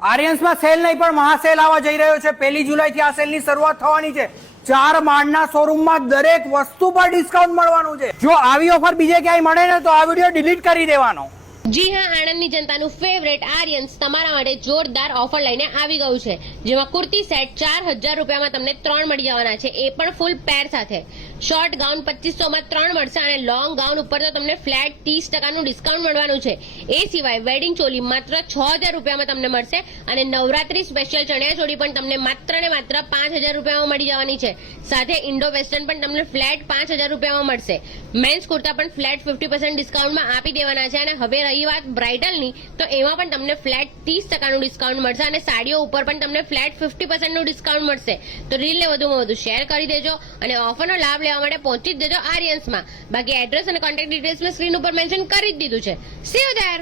આર્યન્સમાં cell નહીં પણ મહાસેલ આવવા જઈ રહ્યો છે। 1 જુલાઈથી આ સેલની શરૂઆત થવાની છે। 4 માળના શોરૂમમાં દરેક વસ્તુ પર ડિસ્કાઉન્ટ મળવાનું છે। જો આવી ઓફર બીજે ક્યાંય મળે ને તો આ વિડીયો ડિલીટ કરી દેવાનો। જી હા, આણંદની જનતાનું ફેવરેટ આર્યન્સ તમારા માટે જોરદાર ઓફર લઈને આવી ગયું છે, જેમાં કુર્તી સેટ 4000 રૂપિયામાં તમને 3 મળી જવાના છે, એ પણ ફૂલ પેર સાથે। શોર્ટ ગાઉન 2500 માં 3 મળશે અને લોંગ ગાઉન ઉપર તો તમને ફ્લેટ 30% ડિસ્કાઉન્ટ મળવાનું છે। એ સિવાય વેડિંગ ચોલી માત્ર 6000 રૂપિયામાં તમને મળશે અને નવરાત્રી સ્પેશિયલ ચણિયા ચોળી પણ તમને માત્ર ને માત્ર 5000 રૂપિયામાં મળી જવાની છે। સાથે ઇન્ડો વેસ્ટર્ન પણ તમને ફ્લેટ 5000 રૂપિયામાં મળશે। મેન્સ કુર્તા પણ ફ્લેટ 50% ડિસ્કાઉન્ટમાં આપી દેવાના છે। અને હવે રહી વાત બ્રાઇડલની, તો એમાં પણ તમને ફ્લેટ 30% ડિસ્કાઉન્ટ મળશે અને સાડીઓ ઉપર પણ તમને ફ્લેટ 50% ડિસ્કાઉન્ટ મળશે। તો રીલને વધુમાં વધુ શેર કરી દેજો અને ઓફરનો લાભ લેવા માટે પહોંચી જ દેજો આર્યન્સમાં। બાકી એડ્રેસ અને કોન્ટેક્ટ ડિટેલ્સ મેં સ્ક્રીન ઉપર મેન્શન કરી જ દીધું છે। C you there.